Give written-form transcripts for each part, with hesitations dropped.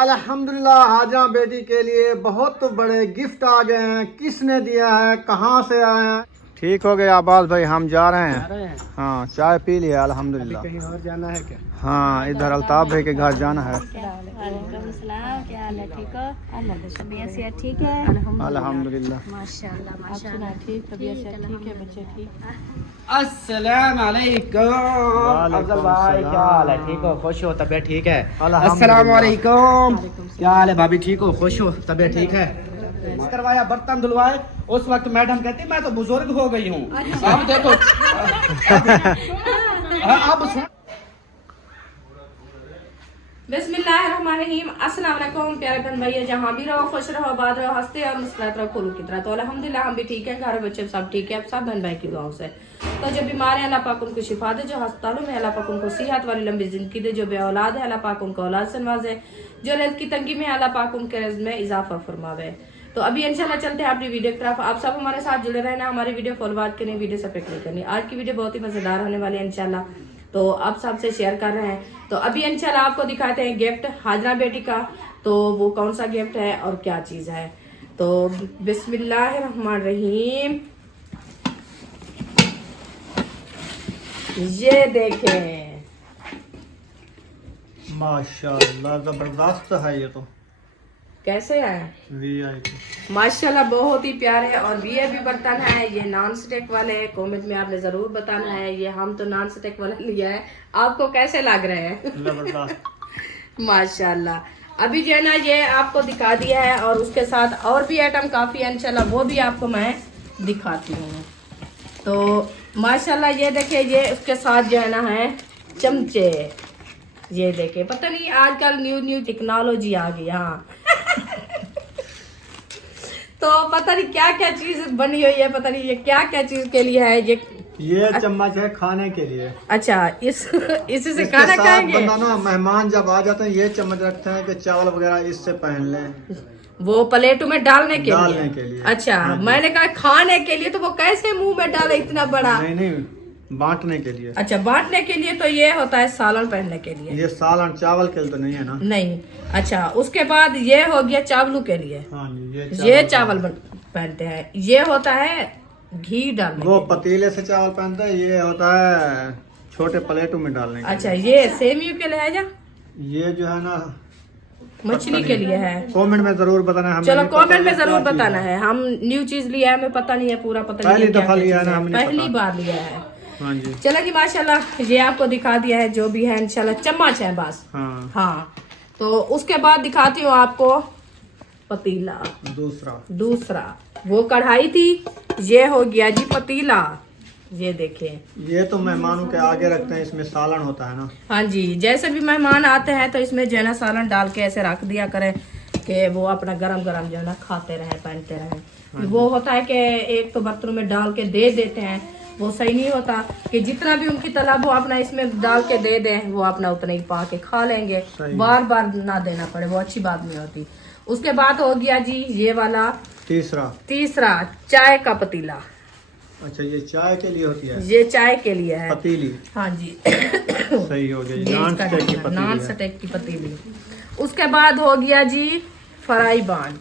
अल्हम्दुलिल्लाह हाजरा बेटी के लिए बहुत बड़े गिफ्ट आ गए हैं। किसने दिया है, कहाँ से आए हैं? ठीक हो गया आबाद भाई, हम जा रहे हैं। हाँ, चाय पी लिया अल्हम्दुलिल्लाह। कहीं और जाना है क्या? हाँ, इधर अल्ताफ भाई के घर जाना है। वालेकुम सलाम, क्या हाल है? ठीक हो? तबीयत सेहत ठीक है? अल्हम्दुलिल्लाह। माशाल्लाह माशाल्लाह। ठीक, तबीयत सेहत ठीक है, बच्चे ठीक। अस्सलाम वालेकुम अफजल भाई, क्या हाल है? ठीक हो? खुश हो? तबीयत ठीक है? अल्हम्दुलिल्लाह। अस्सलाम वालेकुम, क्या हाल है भाभी? ठीक हो? खुश हो? तबीयत ठीक है? करवाया, बर्तन धुलवाए। उस वक्त मैडम कहती मैं तो बुजुर्ग हो गई हूँ। अब देखो अब सुन। बिस्मिल्लाहिर्रहमानिर्रहीम। अस्सलाम वालेकुम प्यारे बहन भाई, जहाँ भी रहो खुश रहो, आबाद रहो, हंसते और मुस्कुराते रहो खुलू की तरह। तो अल्हम्दुलिल्लाह हम भी ठीक है, घर बच्चे सब ठीक है, सब बहन भाई की दुआओं से। तो जो बीमार है अल्लाह पाक उनको शिफा दे, जो अस्पतालों में अल्लाह पाक उनको सेहत वाली लंबी जिंदगी दे, जो बेऔलाद है अल्लाह पाक उनको औलाद से नवाजे, जो रिज़्क़ की तंगी में अल्लाह पाक उनके रिज़्क़ में इजाफा फरमावे। तो अभी इंशाल्लाह चलते हैं अपनी वीडियो की तरफ। आप सब हमारे साथ जुड़े रहना, हमारी वीडियो फॉलो बात करनी, वीडियो से पिक नहीं करनी। आज की वीडियो बहुत ही मजेदार होने वाली है इंशाल्लाह, तो आप सबसे शेयर कर रहे हैं। तो अभी इंशाल्लाह आपको दिखाते हैं गिफ्ट हाजरा बेटी का, तो वो कौन सा गिफ्ट है और क्या चीज है। तो बिस्मिल्लाहिर्रहमानिर्रहीम, ये देखें माशाल्लाह जबरदस्त है ये तो। कैसे है VIP। माशाल्लाह, बहुत ही प्यारे और VIP बर्तन है। ये नॉन स्टिक वाले, कमेंट में आपने जरूर बताना है। ये हम तो नॉन स्टिक वाला लिया है, आपको कैसे लग रहे हैं? जबरदस्त। माशाल्लाह। अभी जो है ना ये आपको दिखा दिया है, और उसके साथ और भी आइटम काफी है इंशाल्लाह, वो भी आपको मैं दिखाती हूँ। तो माशाल्लाह ये देखिए, ये उसके साथ जो है ना है चमचे। ये देखिए, पता नहीं आजकल न्यू टेक्नोलॉजी आ गई। हाँ तो पता नहीं क्या क्या चीज बनी हुई है, पता नहीं ये क्या क्या चीज के लिए है। ये चम्मच है खाने के लिए। अच्छा, इसी से इसके खाना साथ खाएंगे? बंदा ना मेहमान जब आ जाते हैं ये चम्मच रखते हैं कि चावल वगैरह इससे पहन लें, वो प्लेटों में डालने के लिए। अच्छा, हाँ जी। मैंने कहा खाने के लिए, तो वो कैसे मुंह में डाले इतना बड़ा? नहीं, बांटने के लिए। अच्छा, बांटने के लिए। तो ये होता है सालन पहनने के लिए। ये सालन चावल के लिए तो नहीं है ना? नहीं। अच्छा, उसके बाद ये हो गया चावलों के लिए। हाँ जी, ये चावल पहनते हैं। ये होता है घी डालने वो के लिए। पतीले से चावल पहनते हैं, ये होता है छोटे प्लेटों में डालने के अच्छा, ये सेमियों के लिए है या लिए। ये जो है ना मछली के लिए है? कमेंट में जरूर बताना है। चलो कमेंट में जरूर बताना है। हम न्यू चीज लिया है, हमें पता नहीं है पूरा, पता नहीं पहली क्या दफा क्या लिया है चीज़ ना, हमें नहीं पहली पता। बार लिया है। हाँ जी। चलो जी, माशाल्लाह ये आपको दिखा दिया है जो भी है इंशाल्लाह। चम्मच है बस। हाँ। हाँ, तो उसके बाद दिखाती हूँ आपको पतीला। दूसरा वो कढ़ाई थी, ये हो गया जी पतीला। ये देखें, ये तो मेहमानों के आगे रखते हैं, इसमें सालन होता है ना। हाँ जी, जैसे भी मेहमान आते हैं तो इसमें जो है ना सालन डाल के ऐसे रख दिया करें कि वो अपना गरम गरम जो है ना खाते रहे, पहनते रहे। वो होता है कि एक तो बर्तनों में डाल के दे देते हैं, वो सही नहीं होता कि जितना भी उनकी तलब हो अपना इसमें डाल के दे दें, वो अपना उतना ही पा के खा लेंगे, बार बार ना देना पड़े, वो अच्छी बात नहीं होती। उसके बाद हो गया जी ये वाला तीसरा चाय का पतीला। अच्छा, ये चाय के लिए होती है? ये चाय के लिए है पतीली। हाँ जी सही हो गया, नॉन स्टिक की पतीली। उसके बाद हो गया जी फ्राई बान।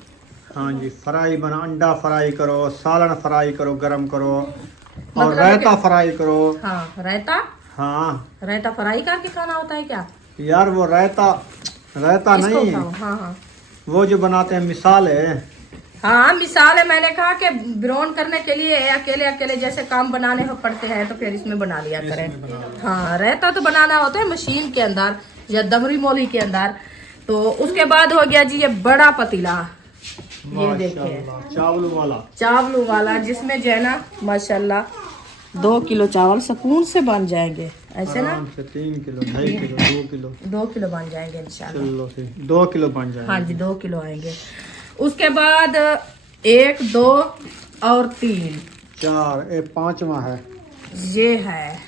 हाँ जी, फ्राई बना, अंडा फ्राई करो, सालन फ्राई करो, गरम करो, और मतलब रायता फ्राई करो। हाँ, रायता। हाँ, रायता फ्राई करके खाना होता है क्या? यार वो रायता नहीं, हाँ, वो जो बनाते हैं मिसाल है। हाँ मिसाल है। मैंने कहा कि ब्राउन करने के लिए अकेले जैसे काम बनाने हो पड़ते हैं तो फिर इसमें बना लिया करें। हाँ, रायता तो बनाना होता है मशीन के अंदर या दमरी मोली के अंदर। तो उसके बाद हो गया जी ये बड़ा पतीला। ये देखिए, चावलों वाला जिसमें जो है ना माशाल्लाह 2 किलो चावल सुकून से बन जाएंगे, ऐसे ना 3 किलो 2.5 किलो 2 किलो बन जाएंगे इंशाल्लाह। 2 किलो बन जाएंगे। हाँ जी, 2 किलो आएंगे। उसके बाद 1 2 और 3 4, ये 5वां है। ये है,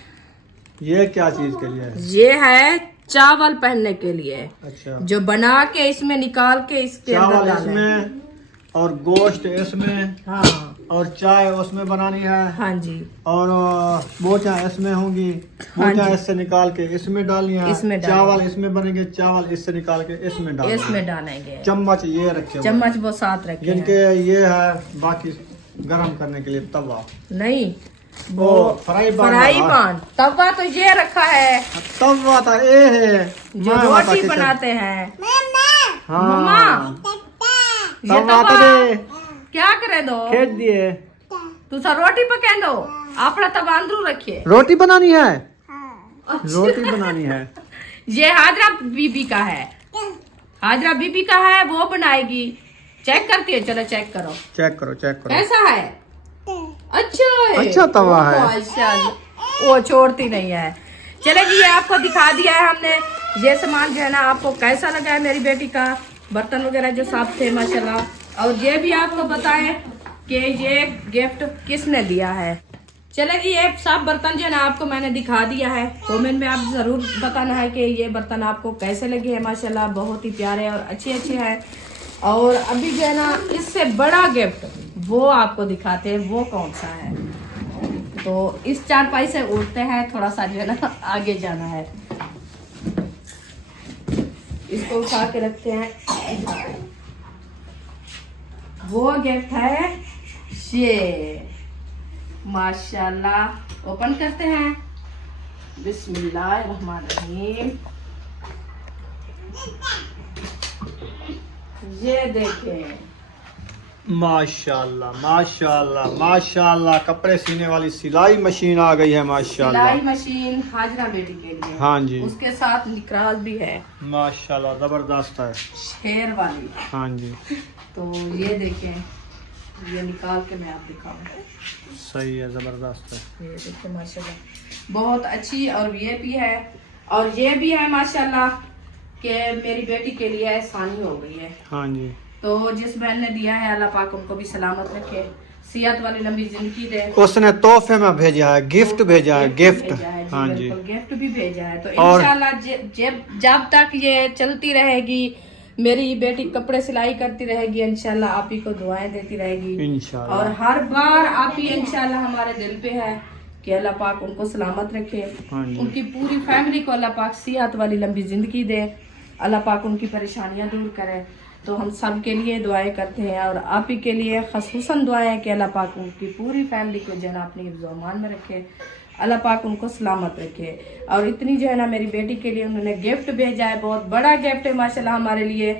ये क्या चीज के लिए है? ये है चावल पहनने के लिए। अच्छा, जो बना के इसमें निकाल के इसके अंदर चावल डालें। इसमें और गोश्त इसमें, हाँ और चाय उसमें बनानी है, हाँ जी, और बोचा इसमें होंगी, हाँ बोचा जी। इससे निकाल के इसमें डालनी है, इसमें डालनी चावल इसमें बनेंगे, चावल इससे निकाल के इसमें डालनी इसमें है। डालेंगे। चम्मच ये रखे हुए हैं। चम्मच वो साथ रखे जिनके हैं। ये है, बाकी गरम करने के लिए तवा, नहीं वो फ्राई पान तवा तो ये रखा है तवा था ये है जो मैं बता रोटी के बनाते हैं। हाँ मम्मा ये तवा तो तवा दे क्या करे दो खेत दिए। तू सा रोटी पका दो अपना तवा अंदरू रखिए। रोटी बनानी है, रोटी बनानी है। ये हाजरा बीबी का है, हाजरा बीबी का है, वो बनाएगी। चेक करती है, चलो चेक करो, चेक करो चेक करो। कैसा है? अच्छा है, अच्छा तवा है। माशाल्लाह, वो छोड़ती नहीं है। चले जी, ये आपको दिखा दिया है हमने ये सामान जो है ना। आपको कैसा लगा है मेरी बेटी का बर्तन वगैरह जो साफ थे माशाल्लाह, और ये भी आपको बताएं कि ये गिफ्ट किसने दिया है। चले जी, ये सब बर्तन जो है ना आपको मैंने दिखा दिया है। कमेंट में आप जरूर बताना है कि ये बर्तन आपको कैसे लगे हैं। माशाल्लाह बहुत ही प्यारे और अच्छे हैं। और अभी जो है ना इससे बड़ा गिफ्ट वो आपको दिखाते हैं, वो कौन सा है। तो इस चारपाई से उठते हैं, थोड़ा सा जो है ना आगे जाना है। इसको उठा के रखते हैं। वो गिफ्ट है ये, माशाल्लाह। ओपन करते हैं, बिस्मिल्लाहिर्रहमानिर्रहीम। ये देखें, माशाल्लाह माशाल्लाह माशाल्लाह, कपड़े सीने वाली सिलाई मशीन आ गई है माशाल्लाह। सिलाई मशीन हाजरा बेटी के लिए। हाँ जी, उसके साथ निकराज भी है माशाल्लाह जबरदस्त है। शेर वाली। हाँ जी, तो ये देखें, ये निकाल के मैं आप दिखाऊं। सही है, जबरदस्त है। ये देखिए माशाल्लाह बहुत अच्छी और वीआईपी है। और ये भी है माशाल्लाह कि मेरी बेटी के लिए आसानी हो गई है। हाँ जी, तो जिस बहन ने दिया है अल्लाह पाक उनको भी सलामत रखे, सेहत वाली लंबी जिंदगी दे। उसने तोहफे में भेजा है, गिफ्ट भेजा है, गिफ्ट। भेजा है, हाँ जी, बिल्कुल गिफ्ट भी भेजा है। तो और- इंशाल्लाह जब तक ये चलती रहेगी, मेरी बेटी कपड़े सिलाई करती रहेगी, इंशाल्लाह आप ही को दुआएं देती रहेगी। इंशाल्लाह। और हर बार आप ही इंशाल्लाह हमारे दिल पे है कि अल्लाह पाक उनको सलामत रखे। हाँ जी, उनकी पूरी फैमिली को अल्लाह पाक सेहत वाली लंबी जिंदगी दे, अल्लाह पाक उनकी परेशानियां दूर करे। तो हम सब के लिए दुआएं करते हैं, और आप ही के लिए खसूसन दुआएं कि अल्लाह पाक उनकी पूरी फैमिली को जो है ना अपनी हिफ्ज़-ओ-अमान में रखे, अल्लाह पाक उनको सलामत रखे। और इतनी जो है ना मेरी बेटी के लिए उन्होंने गिफ्ट भेजा है, बहुत बड़ा गिफ्ट है माशाल्लाह हमारे लिए,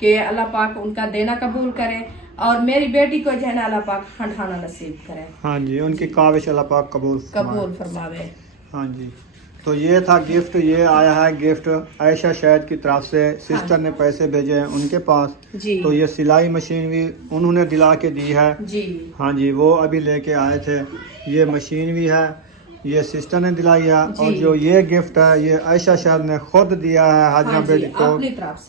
कि अल्लाह पाक उनका देना कबूल करे और मेरी बेटी को जो है ना अल्लाह पाक हंठाना नसीब करे। हाँ जी, उनकी काविश अल्लाह पाक कबूल कबूल फरमावे। हाँ जी, तो ये था गिफ्ट। ये आया है गिफ्ट आयशा शहद की तरफ से, सिस्टर ने पैसे भेजे हैं उनके पास। जी तो ये सिलाई मशीन भी उन्होंने दिला के दी है। जी हाँ जी, वो अभी लेके आए थे। ये मशीन भी है, ये सिस्टर ने दिलाई है। और जो ये गिफ्ट है ये आयशा शहद ने खुद दिया है हाजरा हाँ जी, बेटी को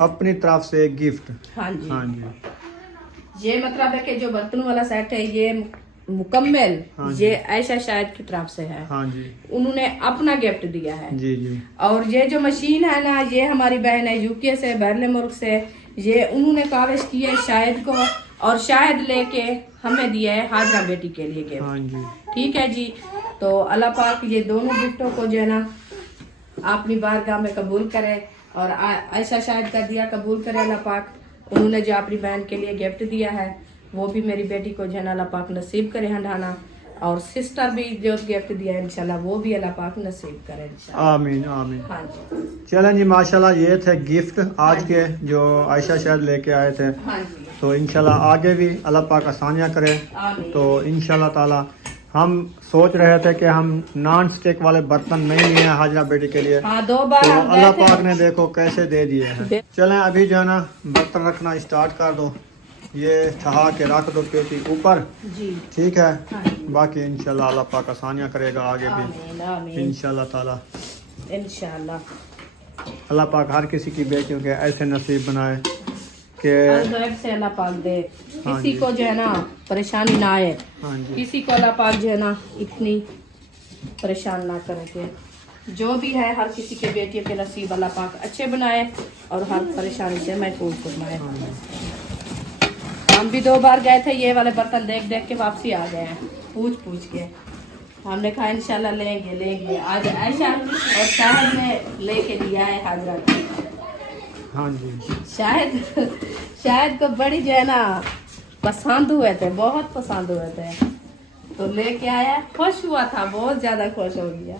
अपनी तरफ से गिफ्ट। हाँ जी, हाँ जी, ये मतलब है कि जो बर्तनों वाला सेट है ये मुकम्मल हाँ जी। ये आयशा शायद की तरफ से है, हाँ जी, उन्होंने अपना गिफ्ट दिया है। जी जी, और ये जो मशीन है ना, ये हमारी बहन है यूके से, बहरले मुल्क से। ये उन्होंने काविश की है शायद को, और शायद लेके हमें दिया है हाजरा बेटी के लिए गिफ्ट। हाँ जी, ठीक है जी। तो अल्लाह पाक ये दोनों गिफ्टों को जो है ना अपनी बारगाह में कबूल करे, और आयशा शायद का दिया कबूल करे अल्लाह पाक। उन्होंने जो अपनी बहन के लिए गिफ्ट दिया है वो भी मेरी बेटी को जो है ना अल्लाह पाक नसीब करे हंडाना, और सिस्टर भी जो गिफ्ट दिया है इंशाल्लाह वो भी अल्लाह पाक नसीब करे इंशाल्लाह। आमीन आमीन। हाँ जी, चलें जी, माशाल्लाह ये थे गिफ्ट आज के जो आयशा शायद लेके आए थे। हाँ जी, तो इंशाल्लाह आगे भी अल्लाह पाक आसानियाँ करे। आमीन। तो इंशाल्लाह ताला हम सोच रहे थे कि हम नॉन स्टिक वाले बर्तन नहीं लिए हैं हाजरा बेटी के लिए। हाँ, 2 बार तो हम अल्लाह गए थे। पाक ने देखो कैसे दे दिए हैं। चलें अभी जो है ना बर्तन रखना स्टार्ट कर दो, ये चढ़ा के रख दो पेटी ऊपर, जी, ठीक है। हाँ जी, बाकी इंशाल्लाह अल्लाह पाक आसानियाँ करेगा आगे भी आमीन आमीन इंशाल्लाह ताला। इंशाल्लाह। अल्लाह पाक हर किसी की बेटियों के ऐसे नसीब बनाए कि अलग से अल्लाह पाक दे, हाँ किसी जी। को जो है ना परेशानी ना आए, हाँ जी, किसी को अल्लाह पाक जो है ना इतनी परेशान ना करे। जो भी है हर किसी के बेटियों के नसीब अल्लाह पाक अच्छे बनाए और हर परेशानी से महफूज फरमाए। हम भी 2 बार गए थे, ये वाले बर्तन देख देख के वापसी आ गए हैं, पूछ के। हमने कहा इंशाल्लाह लेंगे। आज आयशा और शाहिद ने लेके दिया है हाजरा। हाँ जी। शायद को बड़ी जो है ना पसंद हुए थे, बहुत पसंद हुए थे, तो लेके आया, खुश हुआ था, बहुत ज्यादा खुश हो गया।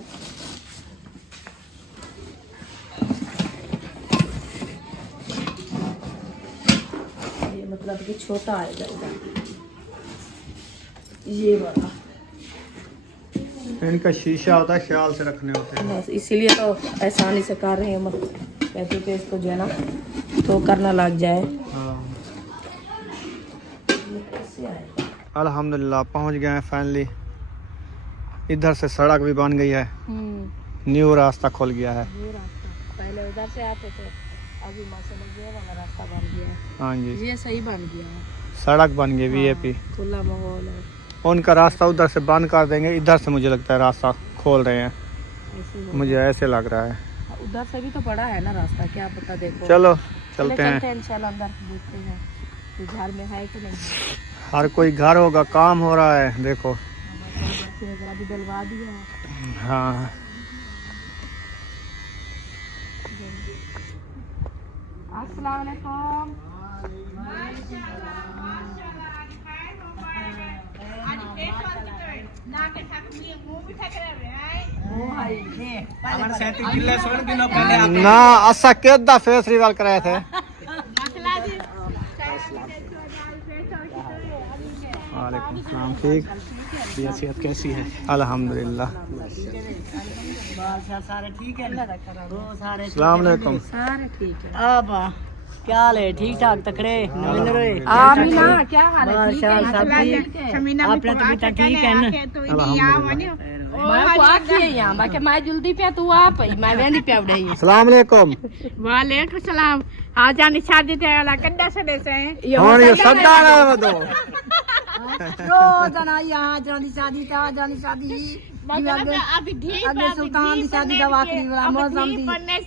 ये मतलब कि छोटा आएगा ये वाला, इनका शीशा होता है, ख्याल से रखने होते हैं। बस इसीलिए तो आसानी से कर रहे हैं, मत कहते कि इसको जो है ना तो करना लग जाए। हाँ। अल्हम्दुलिल्लाह पहुंच गए हैं फाइनली। इधर से सड़क भी बन गई है, न्यू रास्ता खुल गया है। ये रास्ता पहले उधर से आते थे, अभी माशाल्लाह ये वाला रास्ता बन गया है। हाँ जी, ये सही बन गया है, सड़क बन गई वीआईपी। खुला माहौल है। उनका रास्ता उधर से बंद कर देंगे, इधर से मुझे लगता है रास्ता खोल रहे हैं, मुझे ऐसे लग रहा है। उधर से भी तो बड़ा है ना रास्ता, क्या पता। देखो चलो चलते हैं। इंशाल्लाह अंदर देखते हैं कि घर में है कि नहीं। हर कोई घर होगा, काम हो रहा है देखो। अभी डलवा दिया है। हाँ अस्सलाम वालेकुम। ना असा केदा फेस रिवाल कराए थे। वालेकुम सलाम। ठीक, सेहत कैसी है? अल्हम्दुलिल्लाह। सारे ठीक है? अस्सलाम वालेकुम। सारे ठीक है। अब क्या हाल है? ठीक ठाक तकड़े नवीन रे? आमीना क्या हाल है? ठीक है, सब ठीक है। अपना तबीयत ठीक है ना? मैं को आखी है यहाँ, मैं के मैं जल्दी पे तू आप मैं वेंदी पे उड़े ही। अस्सलाम वालेकुम। वालेकुम सलाम। आज जानी शादी ते वाला कड्डा से देसे हैं। और ये सदा रहा है दो रोज ना यहाँ जानी शादी था, जानी शादी अभी ठीक अगे सुल्तान दी शादी का आखिरी वाला मौसम दी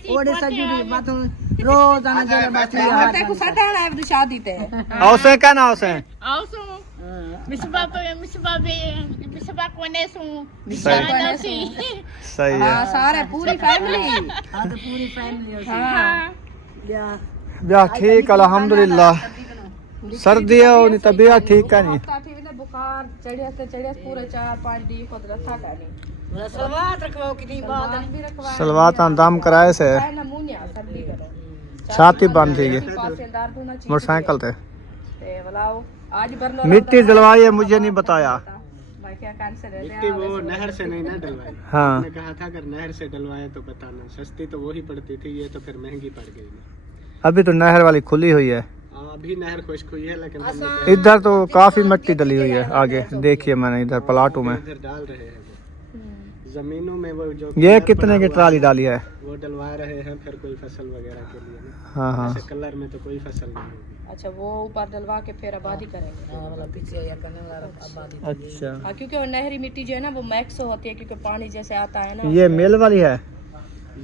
ओडे सजूरी बातों रोज आना जाने बात है। ते को सदा है अब शादी ते। औसे क्या ना औसे? आउसो मिसबा कोने सु सही है। हां सारे पूरी फैमिली। हां तो पूरी फैमिली हां ब्याह ठीक अल्हम्दुलिल्लाह। सर्दी है और तबीयत ठीक है नहीं। बुखार चढ़िया पूरे 4-5 डी को रखा का नहीं। सलवात रखो कितनी बात भी रखवा सलवात दम कराए से नमूनिया सर्दी करो। छाती बंद थी ये पासेदार होना चाहिए। मोटरसाइकिल थे ते बुलाओ आज बरलो मिट्टी जलवाई है, मुझे नहीं बताया। भाई क्या कैंसर है? मिट्टी वो नहर से नहीं ना डलवाई। हाँ मैंने कहा था अगर नहर से डलवाए तो बताना, सस्ती तो वही पड़ती थी, ये तो फिर महंगी पड़ गई। अभी तो नहर वाली खुली हुई है। अभी नहर खुश्क हुई है, लेकिन हम इधर तो काफी मिट्टी डली हुई है। आगे देखिए मैंने इधर प्लाटों में इधर डाल रहे हैं वो। जमीनों में वो जो ये कितने की ट्राली डाली है? वो डलवा रहे हैं फिर कोई फसल वगैरह के लिए ना। हाँ हाँ ऐसे कलर में तो कोई फसल नहीं होगी। अच्छा वो ऊपर डलवा के फिर आबादी करेंगे। पीछे या करने वाला आबादी। अच्छा हाँ क्योंकि वो नहरी मिट्टी जो है ना वो मैक्स होती है, क्योंकि पानी जैसे आता है ना। ये मेल वाली है।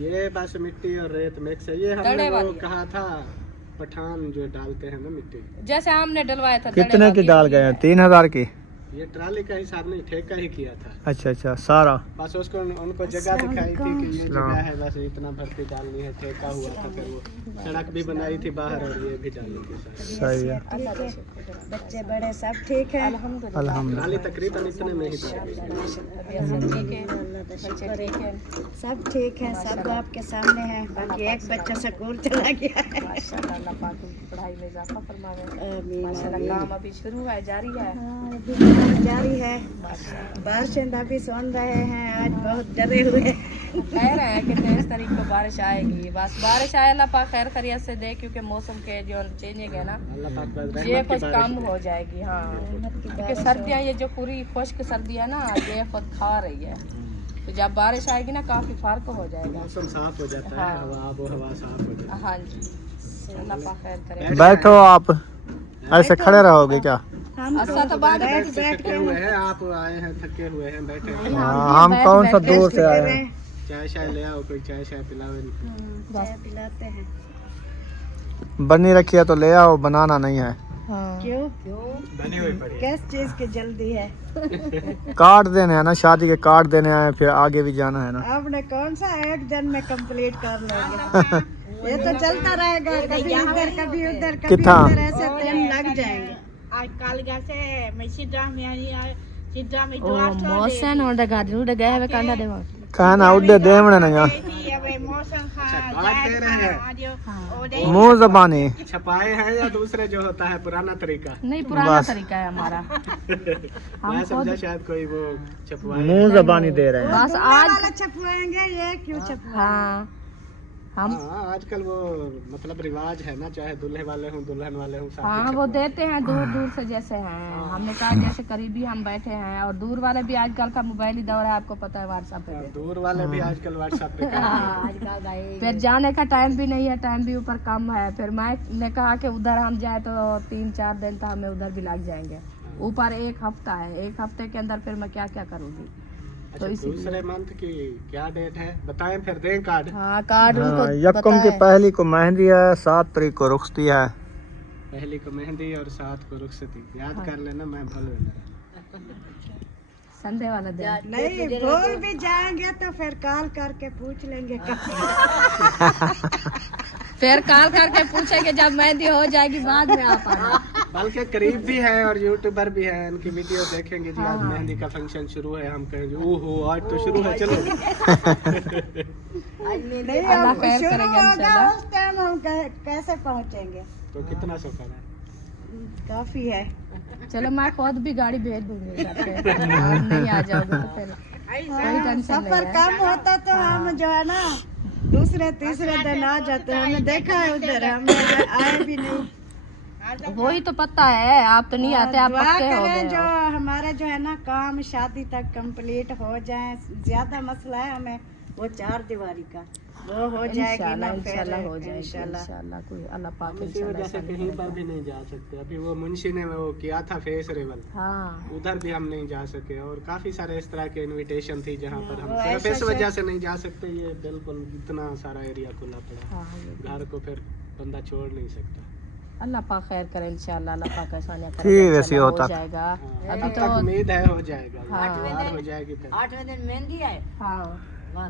ये बस मिट्टी और रेत मिक्स है। ये दड़े हमने वो वाली। कहा था पठान जो डालते हैं ना मिट्टी, जैसे हमने डलवाया था। कितने की डाल गए हैं? 3000 की। ये ट्राली का हिसाब नहीं, ठेका ही किया था। अच्छा अच्छा सारा। बस उसको उनको जगह दिखाई थी कि ये जगह है, बस इतना भर्ती डालनी है, ठेका हुआ था। फिर वो सड़क भी बनाई थी बाहर और ये भी डाली थी सारी। सही है बच्चे बड़े सब ठीक है अल्हम्दुलिल्लाह। ट्राली तकरीबन इतने में ही थी। सब ठीक है, सब आपके सामने है। बाकी एक बच्चा स्कूल चला गया है। माशाल्लाह अल्लाह पाक उनकी पढ़ाई में इजाफा फरमावे। माशाल्लाह काम अभी शुरू है, जारी है। जारी है। बारिश अभी सुन रहे हैं, आज बहुत डरे हुए हैं। कह रहे हैं कि 23 तारीख को बारिश आएगी। बस बारिश आए अल्लाह पाक खैर खैरियत से दे, क्योंकि मौसम के जो चेंजिंग है ना अल्लाह पाक बस ये रहमत की कुछ बारिश कम हो जाएगी। हाँ क्योंकि सर्दियाँ ये जो पूरी खुश्क सर्दी है ना ये खुद खा रही है, तो जब बारिश आएगी ना काफी फर्क हो जाएगा। मौसम साफ हो जाता है, हवा आबो हवा साफ हो जाती है। हाँ जी अल्लाह पाक खैर करे। बैठो आप, ऐसे खड़े रहोगे क्या? अच्छा तो बाद में थके हुए हैं, आप आए हैं थके हुए हैं, बैठे हैं। हाँ, हम कौन सा दूर से आए हैं। चाय शाय ले आओ, कोई चाय शाय पिलावे। चाय पिलाते हैं। बनी रखी है तो ले आओ, बनाना नहीं है। हाँ क्यों बनी हुई पड़ी किस चीज की जल्दी है? कार्ड देने हैं ना, शादी के कार्ड देने आए, फिर आगे भी जाना है ना। आपने कौन सा एक दिन में कंप्लीट कर लोगे? ये तो चलता रहेगा, कभी इधर कभी उधर कभी कितना? उधर, ऐसे टाइम लग जाएंगे। आजकल जैसे मैं सीधा में सीधा में मौसन और गाड़ी उड़ गए हैं कांडा देवा कहना उड़े देवने ना मौसम मुंह जबानी छपाए हैं या दूसरे जो होता है पुराना तरीका? नहीं पुराना बस। तरीका है हमारा मैं समझा शायद कोई वो छपवाए। मुंह जबानी दे रहे हैं। बस दुल्हन आज वाला छपवाएंगे, ये क्यों छपवा? हाँ हम हाँ आजकल वो मतलब रिवाज है ना, चाहे दूल्हे वाले हों दुल्हन वाले हों, साथ हाँ में वो छपवाए। देते हैं दूर दूर से जैसे हैं। हमने कहा जैसे करीबी हम बैठे हैं और दूर वाले भी आजकल का मोबाइल ही दौर है, आपको पता है, व्हाट्सएप पे देते दूर वाले भी आजकल व्हाट्सएप पे करते हैं। फिर जाने का टाइम भी नहीं है, टाइम भी ऊपर कम है। फिर मैंने कहा कि उधर हम जाए तो 3-4 दिन तो हमें उधर भी लग जाएंगे, ऊपर 1 हफ्ता है, 1 हफ्ते के अंदर फिर मैं क्या क्या करूँगी। अच्छा, तो इसीलिए दूसरे मंथ की क्या डेट है बताएं, फिर दें कार्ड। हाँ कार्ड उनको यकम की पहली को मेहंदी है, 7 तारीख को रुखसती है। पहली को मेहंदी और 7 को रुखसती, याद कर लेना, मैं भूल गया। संडे वाला दिन। नहीं भूल भी जाएंगे तो फिर कॉल करके पूछ लेंगे फिर कॉल करके पूछेंगे जब मेहंदी हो जाएगी, बाद में आप आना। बल्कि करीब भी है और यूट्यूबर भी है, उनकी वीडियो देखेंगे जी। आज मेहंदी का फंक्शन शुरू है, हम कहेंगे ओहो आज तो शुरू है, चलो। नहीं अल्लाह अब खैर शुरू करेगा होगा, इंशाल्लाह। उस टाइम हम कैसे पहुँचेंगे? तो कितना सफर है? काफी है। चलो मैं खुद भी गाड़ी भेज दूंगी घर पे। आप नहीं आ जाओगे तो फिर कोई टेंशन सफर नहीं है। कम होता तो हम जो है ना दूसरे तीसरे दिन आ जाते। हमने देखा है उधर, हम आए भी नहीं। वही तो पता है, आप तो नहीं आते, आप दुआ पक्के हो करें गए जो हो। हमारा जो है ना काम शादी तक कंप्लीट हो जाए। ज्यादा मसला है हमें वो 4 दीवारी का, वो हो जाएगी ना फिर इंशाल्लाह हो जाएगी इंशाल्लाह। इंशाल्लाह। कोई अल्लाह पाक हम इसी वजह से इंशाल्लाह कहीं पर भी नहीं जा सकते। अभी वो मुंशी ने वो किया था फेस रेवल, हाँ उधर भी हम नहीं जा सके, और काफी सारे इस तरह के इनविटेशन थी जहाँ पर हम वो सिर्फ ऐसा इस वजह से नहीं जा सकते। ये बिल्कुल इतना सारा एरिया खुला पड़ा, हाँ ये भी। घर को फिर बंदा छोड़ नहीं सकता। अल्लाह पाक खैर करे इंशाल्लाह, अल्लाह पाक आसानियां करे, ठीक है, इंशाल्लाह होता हो जाएगा। हाँ, अभी तब तो तक उम्मीद है हो जाएगा, हाँ। बाहर हो जाएगी फिर। 8वें दिन मेहंदी है। हाँ हाँ,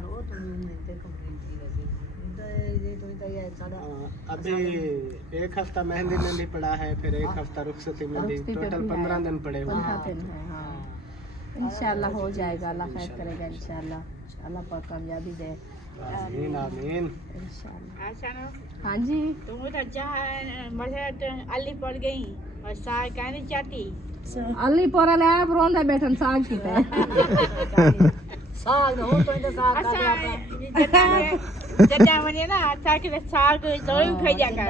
अभी 1 हफ्ता मेहंदी में भी पड़ा है, फिर 1 हफ्ता रुखसती में भी, रुखसती पे टोटल भी है। 15 दिन पड़े हुए 15 हैं। दिन है। हाँ इंशाल्लाह हो जाएगा, अल्लाह खैर करेगा इंशाल्लाह। अल्लाह पाक कामयाबी दे आमीन आमीन। इंशाल्लाह। हाँ जी तुम उधर जहाँ मजे अली पड़ गई और साग कहनी चाहती अली पोरा ले रोंदा बैठन साग की पे जदा वने ना ताकि साग जरूर खाई जाएगा।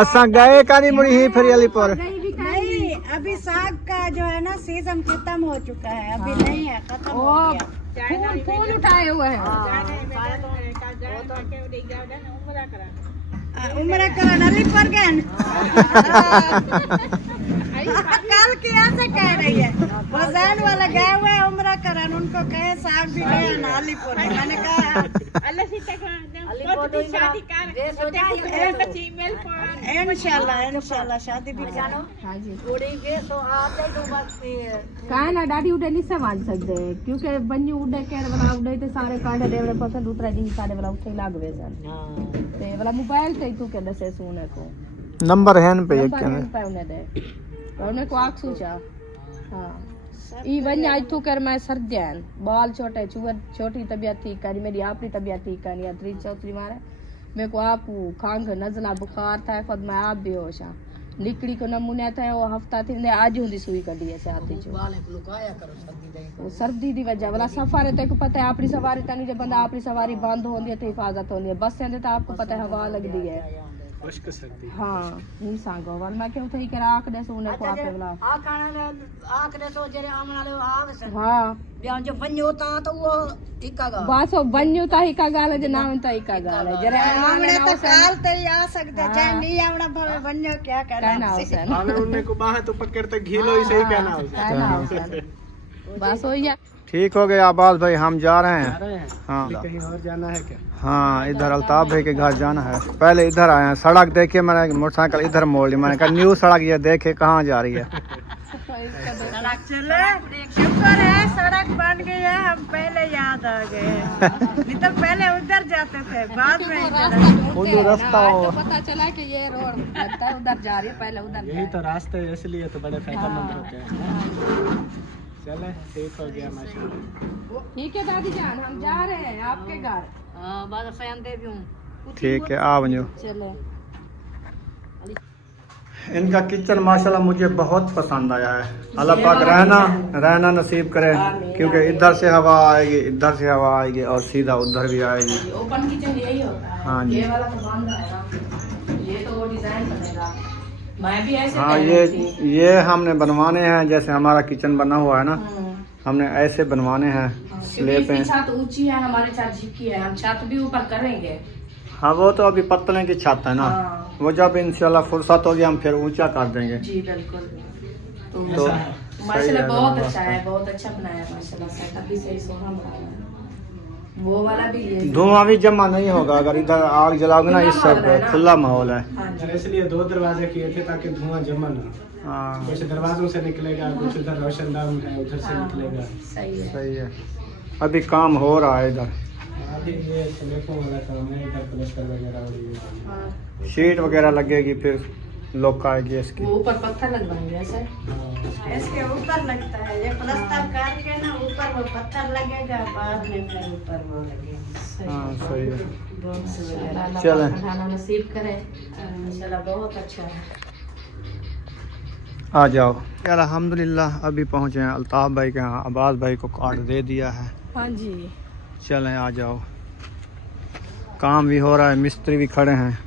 असा गए का नहीं मुड़ी ही फिर अलीपुर। नहीं अभी साग का जो है ना सीजन खत्म हो चुका है, अभी नहीं है, खत्म हो गया। फूल उठाए हुए हैं। उम्र करण अली पर गए कल की ऐसे कह रही है, वजन वाला गए हुए उम्र करण, उनको कहे साग भी गए नालीपुर। मैंने कहा अल्लाह से तक शादी कर ईमेल पर इंशाल्लाह इंशाल्लाह शादी भी करो। हाँ जी काय ना डाडी उड़े नहीं संभाल सकते, क्योंकि बन्नी उड़े केड़ वाला उड़े ते सारे कांडे देवड़े पसंद उतरा जी सारे वाला उठे लागवे सन ते वाला मोबाइल ते तू के दसे सुने को नंबर है न पे एक नंबर के पे उन्हें दे तो उन्हें को आख सूचा। हाँ ई बन्नी आज तू कर मैं सर्दियान बाल छोटे चुवर छोटी तबीयत ठीक करी, मेरी अपनी तबीयत ठीक करी या 3-4 मारे मेरे को आप खांग नजला बुखार था, खुद मैं आप बेहोश हाँ, निकड़ी को नमूने था वो हफ्ता थी आज हुंदी सुई कड़ी है साथी जो वो सर्दी दी वजह वाला सफर है, तेको पता है अपनी सवारी तनी जब बंदा अपनी सवारी बंद होंदी है तो हिफाजत होंदी है, बस से तो आपको पता है हवा लगदी है। खुश्क सर्दी। हाँ नहीं सांगो वाल मैं क्यों थई कर आख दे सोने को आपे वाला हाँ जो बन्यो ता तो वो इका गा बस वो बन्यो ता ही का गाल जे नाम ता ही का गाल है जरे हमने तो काल ते आ सकते चाहे नहीं आवड़ा भवे बन्यो क्या कहना करना होसन हमें उनने को बाहर तो पकड़ते घीलो ही सही कहना होता। कहना होसन बस हो या ठीक हो गया आबाद भाई, हम जा रहे हैं। हाँ कहीं और जाना है क्या? हाँ, इधर अल्ताफ भाई के घर जाना है। पहले इधर आए हैं, सड़क देखे मैंने, मोटरसाइकिल इधर मोड़ ली, मैंने कहा न्यू सड़क ये देखे कहाँ जा रही है। सड़क चले, शुक्र है सड़क बन गई है, हम पहले याद आ गए। नहीं तो पहले उधर जाते थे, बाद में वो जो रास्ता हो, तो पता चला कि ये रोड लगता है उधर जा रही है, पहले उधर यही तो रास्ते हैं, इसलिए तो बड़े फायदेमंद होते हैं। चले, ठीक हो गया माशाल्लाह। ठीक है दादी जान, हम जा रहे हैं आपके घर। ठीक है आ बनो। चले। इनका किचन माशाल्लाह मुझे बहुत पसंद आया है। अल्लाह पाक रहना नसीब करे, क्योंकि इधर से हवा आएगी, इधर से हवा आएगी और सीधा उधर भी आएगी। ओपन किचन यही होता है। हाँ जी। ये वाला तो बंद है ना, ये तो वो डिजाइन बनेगा। मैं भी ऐसे हाँ, कर ये रही थी। ये हमने बनवाने हैं, जैसे हमारा किचन बना हुआ है ना, हमने ऐसे बनवाने हैं क्योंकि स्लेब पे। इसकी छत ऊंची है, हमारे छत झुकी है, हम छत भी ऊपर करेंगे। हाँ, वो तो अभी पत्तले की छत है ना, हाँ। वो जब इंशाल्लाह फुर्सत होगी हम फिर ऊंचा कर देंगे। जी बिल्कुल। तो तो माशाल्लाह बहुत अच्छा है, बहुत अच्छा बनाया है माशाल्लाह, सेटअप भी सही सोना बनाया है। वो वाला भी ये धुआं भी जमा नहीं होगा अगर इधर आग जलाओगे ना, इस सब पे खुला माहौल है। हाँ जी। इसलिए 2 दरवाजे किए थे ताकि धुआं जमा ना हो। हाँ कुछ दरवाजों से निकलेगा, कुछ उधर रोशनदान है उधर से निकलेगा। सही है। सही है, अभी काम हो रहा है इधर, अभी ये स्लैबों वाला काम है, इधर प्लास्टर वगैरह हो रही है। हाँ। शीट वगैरह लगेगी, फिर लोग आएगी इसकी। वो ऊपर पत्थर लगवाएंगे ऐसे। इसके ऊपर लगता है, ये प्लास्टर काट के ना ऊपर वो पत्थर लगेगा, बाद में फिर ऊपर वो लगेगा। हाँ सही है। बॉक्स वगैरह अल्लाह चलें। पाक खाना नसीब करे इंशाल्लाह, बहुत अच्छा है। आ जाओ। अल्हम्दुलिल्लाह अभी पहुँचे हैं अल्ताफ भाई के यहाँ, अब्बास भाई को कार्ड दे दिया है। हाँ जी। चलें आ जाओ, काम भी हो रहा है, मिस्त्री भी खड़े हैं।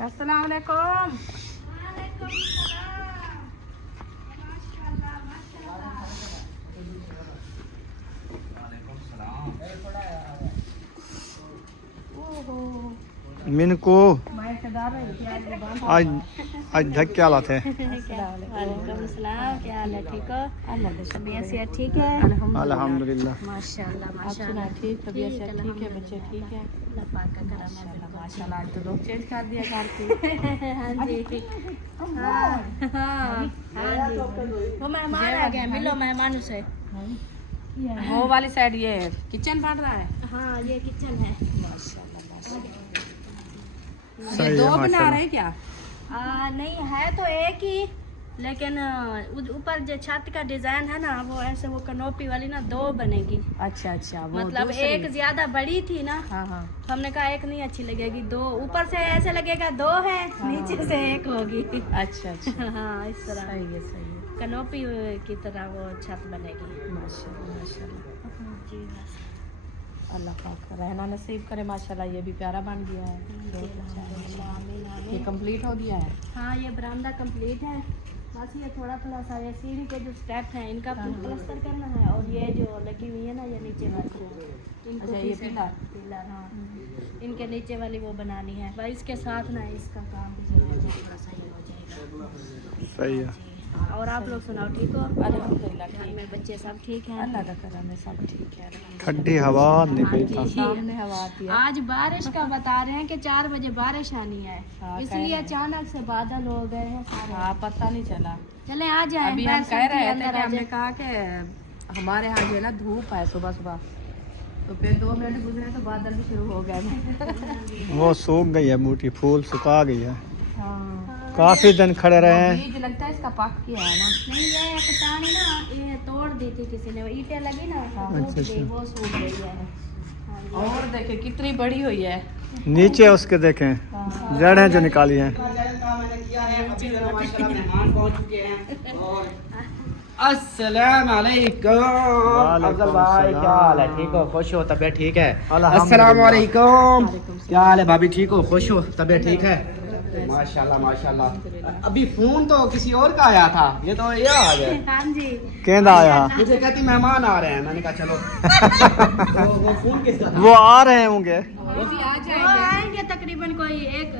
अस्सलाम वालेकुम। मिनको आज धक्के आला थे। वालेकुम सलाम, क्या हाल है? ठीक हो? तबीयत सेहत ठीक है? अल्हम्दुलिल्लाह। माशाल्लाह आप माशाल्लाह। सुना ठीक, तबीयत से ठीक है, बच्चे ठीक है? अल्लाह पाक का करम है। माशाल्लाह आज तो लोग चेंज कर दिया घर की। हाँ जी। हाँ जी। वो मेहमान आ गए, मिलो मेहमानों से। वो वाली साइड ये किचन बन रहा है। हाँ ये किचन है। सही ये है दो बना माशाल्लाह। रहे क्या? नहीं है तो एक ही, लेकिन ऊपर जो छत का डिजाइन है ना, वो ऐसे वो कनोपी वाली ना 2 बनेगी। अच्छा अच्छा, वो मतलब दूसरी। एक ज्यादा बड़ी थी ना, हाँ हाँ। हमने कहा एक नहीं अच्छी लगेगी, 2 ऊपर से ऐसे लगेगा 2 है, नीचे से 1 होगी। अच्छा अच्छा, हाँ इस तरह सही है सही है। कनोपी की तरह वो छत बनेगी। माशाल्लाह माशाल्लाह, जी बस। अल्लाह पाक रहना नसीब करे। माशाल्लाह ये भी प्यारा बन गया है, बहुत अच्छा है। आमीन ये आमीन। कंप्लीट हो गया है। हाँ ये बरामदा कंप्लीट है, बस ये थोड़ा थोड़ा सा ये सीढ़ी के जो स्टेप हैं इनका प्लास्टर करना है, और ये जो लगी हुई है ना ये नीचे वाली इनको अच्छा, ये पीछे- पिलर? पिलर हाँ, इनके नीचे वाली वो बनानी है। भाई इसके साथ ना इसका काम भी थोड़ा सा ये हो जाएगा। सही है। और आप लोग सुनाओ, ठीक हो? अल्हम्दुलिल्लाह घर ठीक में बच्चे सब ठीक हैं? अल्लाह का करम है, सब ठीक है। ठंडी हवा निकली था। सामने हवा आती है। आज बारिश का बता रहे हैं कि 4 बजे बारिश आनी है, हाँ, इसलिए कह रहे हैं। अचानक से बादल हो गए हैं सारे। हाँ पता नहीं चला। चले आ जाए, अभी पैर हम कह सब रहे थे अंदर कि आ हमने जाए। कहा कि हमारे यहाँ जो है ना धूप है सुबह सुबह, तो फिर 2 मिनट गुजरे तो बादल भी शुरू हो गए। वो सूख गई है बूटी, फूल सुखा गई है, हाँ। काफी दिन खड़े रहे हैं। बीज लगता है इसका पक गया है ना। नहीं ये एक टाणी ना ये तोड़ दी थी किसी ने, वो ईंटें लगी ना टूट अच्छा, गई, वो सूख गई है। हाँ, ये- और देखे कितनी बड़ी हुई है। नीचे उसके देखें जड़ें जो निकाली हैं। अस्सलाम वालेकुम अफजल भाई, क्या हाल है? ठीक हो? खुश हो? तबीयत ठीक है? अल्हम्दुलिल्लाह। अस्सलाम वालेकुम, क्या हाल है भाभी? ठीक हो? खुश हो? तबीयत ठीक है? माशाल्लाह माशाल्लाह। अभी फोन तो किसी और का आया था, ये तो ये आ गए। हाँ जी। केंदा आया, मुझे कहती मेहमान आ रहे हैं, मैंने कहा चलो। वो फोन किसका था? वो आ रहे होंगे। वो आएंगे तकरीबन कोई एक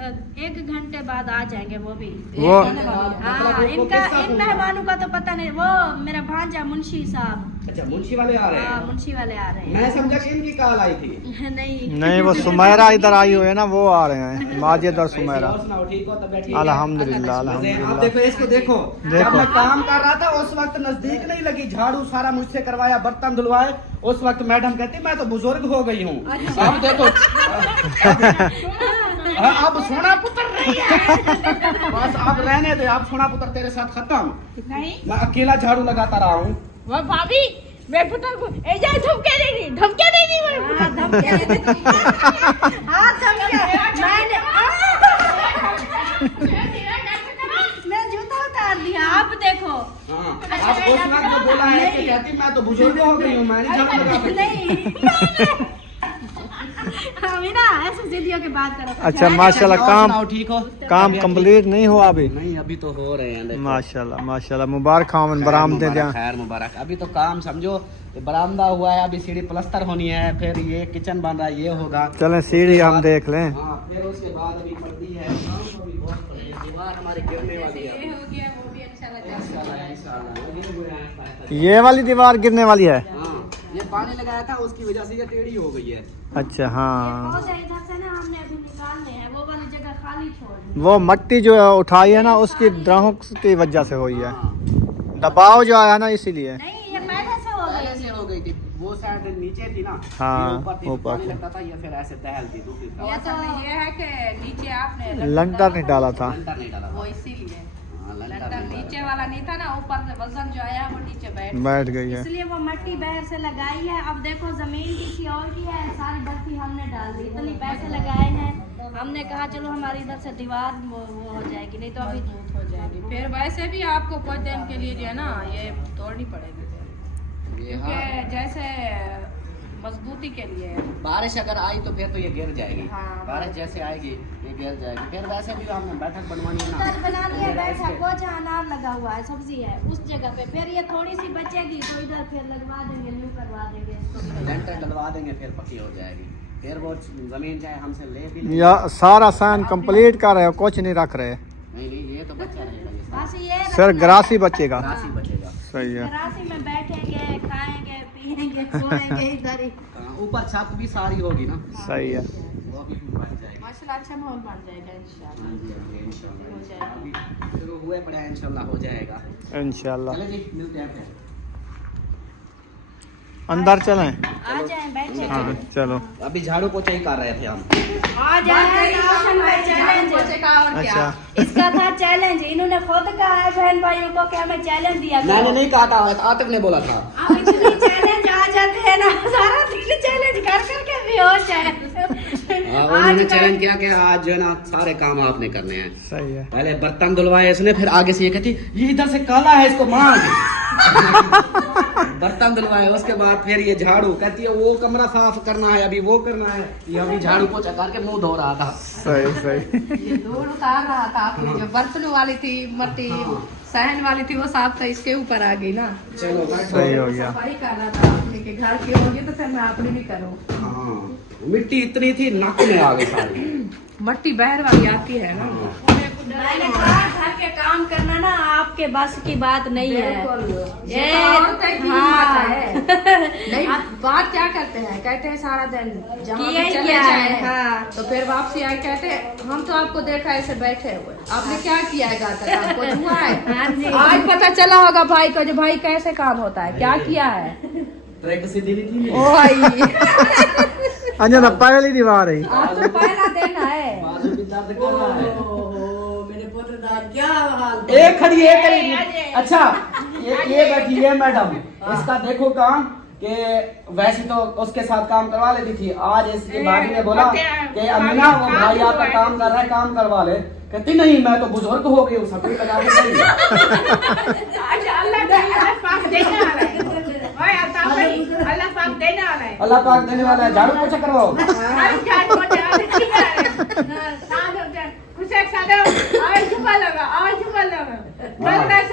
घंटे हफ्ते बाद आ जाएंगे वो भी। वो हाँ, इनका इन मेहमानों का तो पता नहीं। वो मेरा भांजा मुंशी साहब, अच्छा मुंशी वाले आ रहे हाँ, हैं। मुंशी वाले आ रहे मैं समझा कि इनकी कॉल आई थी। हैं। नहीं नहीं, वो सुमेरा इधर आई हुई है ना, वो आ रहे हैं, माजिद और सुमेरा। और सुनाओ, ठीक हो? तबीयत ठीक है? अल्हम्दुलिल्लाह अब अल्हम्दुलिल्लाह। देखो इसको, देखो जब मैं काम कर रहा था उस वक्त नजदीक नहीं लगी, झाड़ू सारा मुझसे करवाया, बर्तन धुलवाए। उस वक्त मैडम कहती मैं तो बुजुर्ग हो गई हूँ। अब देखो अब सोना पुत्र नहीं है, बस अब रहने दे, अब सोना पुत्र तेरे साथ खत्म। नहीं मैं अकेला झाड़ू लगाता रहा हूँ। वो भाभी मैं पुत्र को ए जा धमके दे दी वो हाँ, धमके दे दी। हाँ, धमके। मैं जूता उतार दिया। आप देखो। हाँ, आप उस वक्त जो बोला है कि कहती मैं तो बुजुर्ग हो गई हूँ, मैंने झाड़ू लगा सकती। नहीं मीना ऐसे जिद्दियों की बात करो। अच्छा माशाल्लाह, और काम सुनाओ, ठीक हो? काम कंप्लीट नहीं हुआ अभी? नहीं, अभी तो हो रहे हैं। देखो। माशाल्लाह माशाल्लाह, मुबारक हो बरामदे मुबारक, दिया। खैर मुबारक। अभी तो काम समझो, ये बरामदा हुआ है, अभी सीढ़ी प्लस्तर होनी है, फिर ये किचन बन रहा है, ये होगा। चलें सीढ़ी हम देख लें। हाँ, फिर उसके बाद अभी पड़ती है दीवार हमारी गिरने वाली है। इंशाल्लाह, इंशाल्लाह। ये वाली दीवार गिरने वाली है। हाँ, ये पानी लगाया था उसकी वजह से ये टेढ़ी हो गई है। अच्छा हाँ, पौधे इधर से ना हमने अभी निकालने हैं, वो वाली जगह खाली छोड़। वो मिट्टी जो उठाई है ना उसकी द्रोह की वजह से हुई है, हाँ, दबाव जो आया ना इसीलिए। नहीं, ये पहले से हो पहले गई से हो गई थी। वो साइड नीचे थी ना, हाँ, ये ऊपर थी, तो ऊपर पानी थी। लगता था, ये फिर ऐसे टहलती दूसरी ये तरफ। तो ये है कि नीचे आपने लंटर नहीं डाला था। लंटर नहीं डाला वो था। इसीलिए हाँ, लंटर लंटर नहीं डाला नीचे वाला नहीं था ना, ऊपर से वजन जो आया वो नीचे बैठ गई है। इसलिए वो मट्टी बाहर से लगाई है। अब देखो जमीन किसी और की है, सारी बत्ती हमने डाल दी, इतनी पैसे लगाए हैं। हमने कहा चलो हमारी इधर से दीवार वो हो जाएगी, नहीं तो अभी मजबूत हो जाएगी। फिर वैसे भी आपको कुछ दिन के लिए जो है ना ये तोड़नी पड़ेगी फिर, ये क्योंकि हाँ, जैसे मजबूती के लिए है। बारिश अगर आई तो फिर तो ये गिर जाएगी। हाँ। बारिश जैसे आएगी ये गिर जाएगी। फिर वैसे भी हमने बैठक बनवानी है इधर बनानी है ना, बैठा को जहाँ अनार लगा हुआ है, सब्जी है उस जगह पे। फिर ये थोड़ी सी बचेगी तो इधर फिर लगवा देंगे, न्यू करवा देंगे इसको भी। लेंटर डलवा देंगे, फिर पक्की हो जाएगी। फिर वो जमीन चाहे हमसे ले भी ले। या सारा साइन कंप्लीट कर रहे हो, कुछ नहीं रख रहे, नहीं, ये तो बच्चा रहेगा, ये बस ये सिर्फ ग्रास ही बचेगा। राशि बचेगा। सही है। राशि में बैठेंगे, खाएंगे, पिएंगे, सोएंगे इधर ही। हाँ, ऊपर छत भी सारी होगी ना, सही है। वो भी बन जाएगी। माशाल्लाह अच्छा माहौल बन जाएगा इंशाल्लाह। हाँ जी, हाँ जी, इंशाल्लाह। हो जाएगा। अभी शुरू हुए पड़े हैं, इंशाल्लाह हो जाएगा। इंशाल्लाह चले जी, मिलते हैं फिर। अंदर चलें। आ जाए बैठे। हाँ चलो। अभी झाड़ू पोछा ही कर रहे थे हम। आ जाए रोशन भाई, चैलेंज अच्छा इसका था चैलेंज। इन्होंने खुद कहा है बहन भाइयों को कि हमें चैलेंज दिया करो। मैंने नहीं कहा था, आतिफ ने बोला था। अब इतनी चैलेंज आ जाते हैं ना, सारा दिन चैलेंज कर करके बेहोश है। हाँ, उन्होंने चैलेंज किया कि आज जो है ना सारे काम आपने करने हैं। सही है। पहले बर्तन धुलवाए इसने, फिर आगे से ये कहती ये इधर से काला है, इसको मांग। बर्तन धुलवाए, उसके बाद फिर ये झाड़ू, कहती है वो कमरा साफ करना है, अभी वो करना है। ये अभी झाड़ू पोछा करके मुंह धो रहा था। सही सही। ये धूल उतार रहा था आपने, जो बर्तनों वाली थी मट्टी सहन वाली थी वो साफ था, इसके ऊपर आ गई ना। चलो सही हो गया। सफाई कर रहा था अपने के घर की होगी तो फिर मैं अपनी भी करूँ। हाँ, मिट्टी इतनी थी नाक में आ गई सारी। मट्टी बाहर वाली आती है ना। मैंने कहा घर के काम करना ना आपके बस की बात नहीं है। ये तो औरतें की हिम्मत है। नहीं, बात क्या करते हैं, कहते हैं सारा दिन जहाँ किया भी ही चले क्या है, जाएं, हाँ। तो फिर वापसी आए कहते हैं हम तो आपको देखा ऐसे बैठे हुए, आपने क्या किया है जाकर, आपको हुआ हाँ जी। है। आज पता चला होगा भाई को, जो भाई कैसे काम होता है, क्या किया है। ट्रैक सीधी नहीं थी। ओ भाई अंजना पहली दीवार है। आज तो पहला दिन है। बाजू भी दर्द कर रहा है। मेरे पुत्र का क्या हाल। एक खड़ी एक खड़ी। अच्छा, ये बैठी है मैडम, इसका देखो काम कि वैसे तो उसके साथ काम करवा लेती थी। आज इसके भाभी ने बोला कि अमीना वो भाई आपका काम कर रहा है, काम करवा ले। कहती नहीं मैं तो बुजुर्ग हो गई हूँ, सब्जी लगा के नहीं। अल्लाह पाक देने वाला है। अल्लाह पाक देने वाला है, झाड़ू पोछा करवाओ।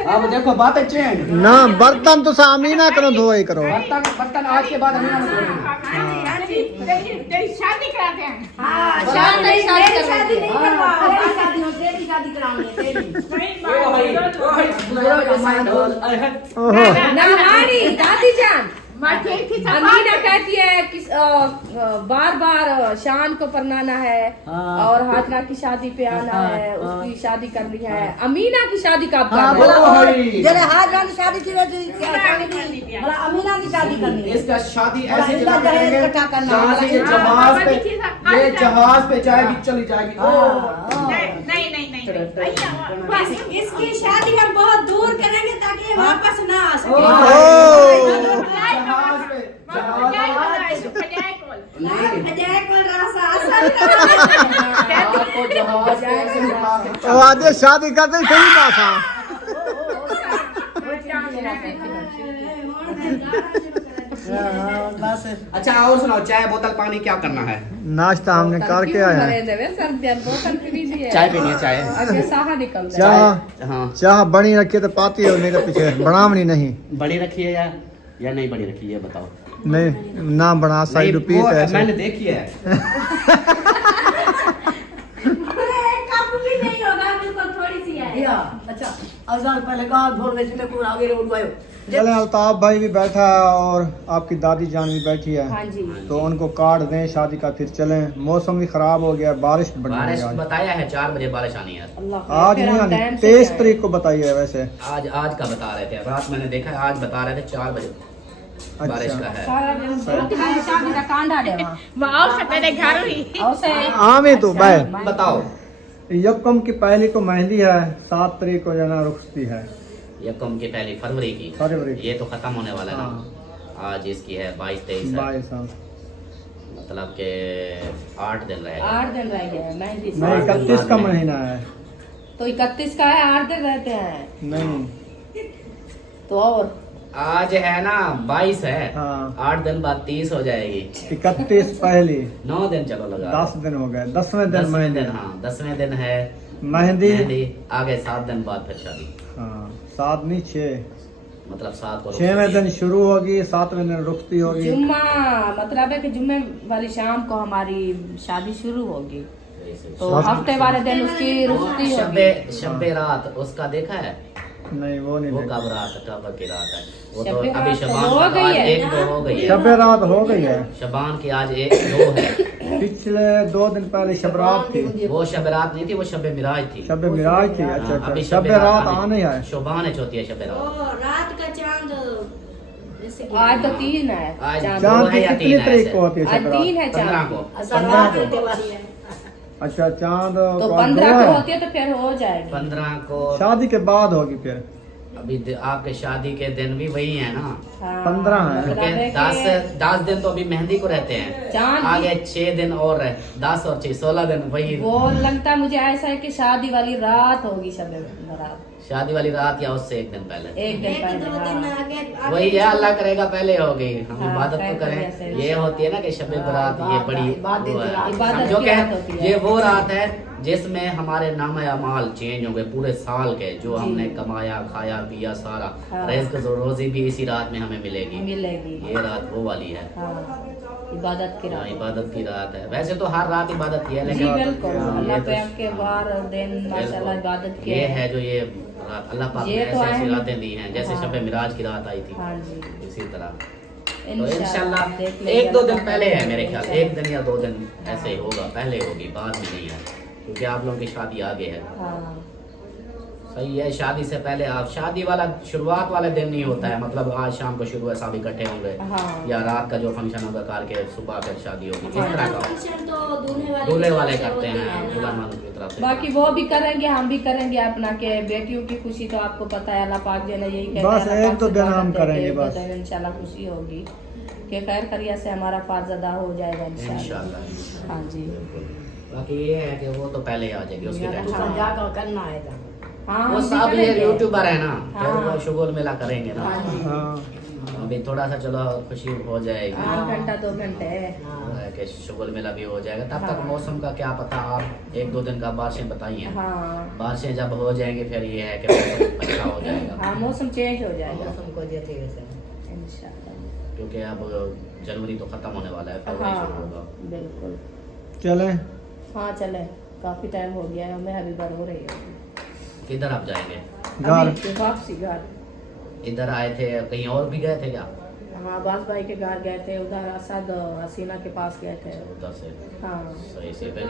अब देखो बातें चेंज। ना बर्तन तो अमीना करो, धोए करो। बर्तन आज के बाद अमीना ने धोएंगे। शादी कराते हैं। हाँ, शादी नहीं करवा, शादी नहीं करवा। ओहो नलवानी दादी जान अमीना कहती है कि बार बार शान को परनाना है और हाजना की शादी पे आना है, उसकी शादी करनी है। अमीना की शादी कब करना है? जरा हाजरा की शादी थी वैसे बड़ा अमीना की शादी करनी है। इसका शादी बड़ा ऐसे इसका दहेज इकट्ठा करना जहाँ से ये जहाज पे जाएगी चली जाएगी। इसकी शादी हम बहुत दूर करेंगे ताकि ये वापस ना आ सके। आधे शादी करते सही बात अच्छा और सुनाओ, चाय बोतल पानी क्या करना है? नाश्ता हमने करके आए हैं। चाय पीनी है? चाय चाह चाह बनी रखी तो पाती है उन्हीं के पीछे, बनावनी नहीं। बड़ी रखी है या नहीं बड़ी रखी है बताओ। नहीं ना बना साइड नहीं, पीते वो ऐसे। मैंने देखी है। अच्छा अजान पहले गाल भोर में से पूरा आगे उड़वायो। चले अल्ताफ भाई भी बैठा है और आपकी दादी जान भी बैठी है। हाँ जी। तो उनको कार्ड दें शादी का, फिर चलें। मौसम भी खराब हो गया, बारिश बढ़ बारिश गई। बताया है 4 बजे बारिश आनी है। आज नहीं आनी, 23 तारीख को बताई है वैसे। आज का बता रहे थे, रात मैंने देखा है, आज बता रहे थे 4 बजे बारिश का है। शादी का कांडा दे आमी तो भाई बताओ यकम की पहली को मेहंदी है, 7 तारीख को जाना रुखसती है। यकम की पहली फरवरी की, ये तो खत्म होने वाला है ना। आज इसकी है 22-23 है, 22 मतलब के 8 दिन रहेगा। 8 दिन रह गए मेहंदी से। नहीं 31 का महीना है। तो 31 का है, 8 दिन रहते हैं। नहीं तो और आज है ना 22 है, हाँ 8 दिन बाद 30 हो जाएगी। 31 पहली 9 दिन चलो लगा, 10 दिन हो गए, 10वें दिन 10वें महीने। दिन, हाँ 10वें दिन है मेहंदी। आगे 7 दिन बाद फिर शादी, हाँ 7 नहीं 6, मतलब 7 को 6वें दिन शुरू होगी, 7वें दिन रुखती होगी। जुम्मा मतलब है कि जुम्मे वाली शाम को हमारी शादी शुरू होगी, तो हफ्ते वाले दिन उसकी रुखती होगी। शब्बे रात उसका देखा है? नहीं वो नहीं वो देखा। कब रात, कब की रात है वो तो शब्बे अभी रात शबान हो का गई आज है। 1-2 हो गई है। शब रात हो गई है, शबान की आज 1-2 है। पिछले 2 दिन पहले शबरात थी। वो शब रात नहीं थी, वो शब मिराज थी। शब मिराज थी। अच्छा हाँ, अच्छा, अभी शब रात आने है। शोबान है, चौथी है शब रात। रात का चांद आज तो 3 है आज चांद। चांद दो है की या कितनी 3 है तारीख ऐसे? को होती है आज शब रात? 3 है 15 चांद। को। 15 अच्छा चांद तो को 15 दो को है। होती है तो फिर हो जाएगी। 15 को शादी के बाद होगी फिर। अभी आपके शादी के दिन भी वही है ना, हाँ, 15 है। मतलब क्योंकि है कि 10 दिन तो अभी मेहंदी को रहते हैं, चांद आगे 6 दिन और है, 10 और 6 16 दिन वही। वो लगता है मुझे ऐसा है कि शादी वाली रात होगी, शब बारात शादी वाली रात या उससे 1 दिन पहले, 1 दिन पहले। हाँ। आगे वही है। अल्लाह करेगा पहले होगी, हम हाँ, इबादत तो खैर करें। बढ़िया से। ये होती है ना कि शब बारात, ये बड़ी इबादत वो है। की रात। इबादत समझो की क्या रात होती है। ये वो रात है जिसमें हमारे नाम अमाल चेंज हो गए पूरे साल के, जो हमने कमाया खाया पिया सारा, हाँ। रिज़्क रोजी भी इसी रात में हमें मिलेगी। मिलेगी। ये रात वो वाली है, हाँ, इबादत की हाँ, रात। इबादत की रात है। वैसे तो हर रात इबादत की है, जी लेकिन बिल्कुल, हाँ, अल्लाह ये तो- पे के बार दिन माशाल्लाह इबादत की ये है जो ये रात अल्लाह पाक ने ये तो ऐसी ऐसी है। रातें दी हैं, जैसे हाँ। शब मिराज की रात आई थी, हाँ जी, इसी तरह। तो इंशाल्लाह इंशाल्लाह देख लेंगे 1-2 दिन अल्लाह पहले है मेरे ख्याल, इंशाल्लाह। 1 दिन या 2 दिन ऐसे ही होगा, पहले होगी, बाद में नहीं है, क्योंकि आप लोगों की शादी आगे है। हाँ, सही है, शादी से पहले आप शादी वाला शुरुआत वाले दिन नहीं होता है, मतलब आज शाम को शुरू है, सब इकट्ठे होंगे, हाँ। या रात का जो फंक्शन होगा करके सुबह फिर शादी होगी, इस हाँ। तरह का फंक्शन तो दूल्हे वाले करते हैं, दुल्हन की तरफ से। बाकी वो भी करेंगे, हम भी करेंगे अपना के बेटियों की खुशी तो आपको पता है, अल्लाह पाक जो है यही कहते बस हैं, 1-2 दिन हम करेंगे बस। इंशाल्लाह खुशी होगी कि खैर करिया से हमारा फर्ज अदा हो जाएगा इंशाल्लाह। इंशाल्लाह। हाँ जी, बाकी ये है कि वो तो पहले ही आ जाएगी, उसकी टेंशन नहीं है। जाकर करना है हाँ, वो हम भी सब ये करेंगे। यूट्यूबर है ना, हाँ। फिर वो शुगल मेला करेंगे ना। हाँ जी। हाँ अभी थोड़ा सा चलो खुशी हो जाएगी, 1 घंटा 2 घंटे कि शुगल मेला भी हो जाएगा, तब तक हाँ। मौसम का क्या पता, आप 1-2 दिन का बारिशें बताई हैं, हाँ बारिशें जब हो जाएंगी फिर ये है कि मौसम अच्छा हो जाएगा, हाँ, मौसम चेंज हो जाएगा हमको देते वैसे इंशाल्लाह। क्योंकि अब जनवरी तो खत्म होने वाला है, फरवरी शुरू हाँ होगा। बिल्कुल, चलें। हाँ चले, काफी टाइम हो गया है, हमें अभी बार हो रही है। किधर आप जाएंगे? घर अभी वापसी घर। इधर आए थे, कहीं और भी गए थे क्या? हाँ अब्बास भाई के घर गए थे, उधर असद हसीना के पास गए थे। उधर से हाँ सही से फिर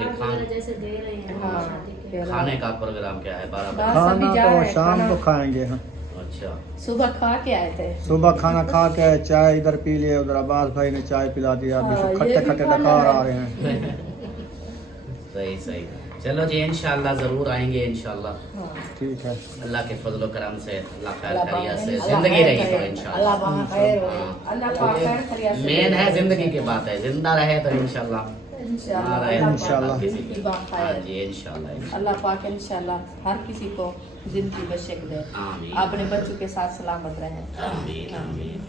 हाँ फिर खाने का प्रोग्राम क्या है? 12 बस बजे। अभी जा खाना रहे तो हैं, शाम खाना को खाएंगे। हाँ अच्छा, सुबह खा के आए थे। सुबह खाना खा के चाय इधर पी लिए, उधर अब्बास भाई ने चाय पिला दिया। अभी हाँ, तो ये खट्टे भी खट्टे खाना डकार है। आ रहे हैं। सही सही। चलो जी, इंशाल्लाह जरूर आएंगे इंशाल्लाह। हाँ ठीक है। अल्लाह के फजल करम से, अल्लाह खैर अल्लाह खैरियत से पाक- जिंदगी रही तो अल्लाह इंशाल्लाह। वहाँ खैर हो, हाँ। अल्लाह पाक खैर खैरियत से मेन दे। है जिंदगी की बात है, जिंदा रहे तो इंशाल्लाह। इंशाल्लाह ना रहे अल्लाह तो इंशाल्लाह। पाक किसी की की। बात हाँ है। जी इंशाल्लाह। अल्लाह पाक इंशाल्लाह हर किसी को जिंदगी बशक दे, आमीन अपने बच्चों के साथ सलामत रहे। आमीन आमीन।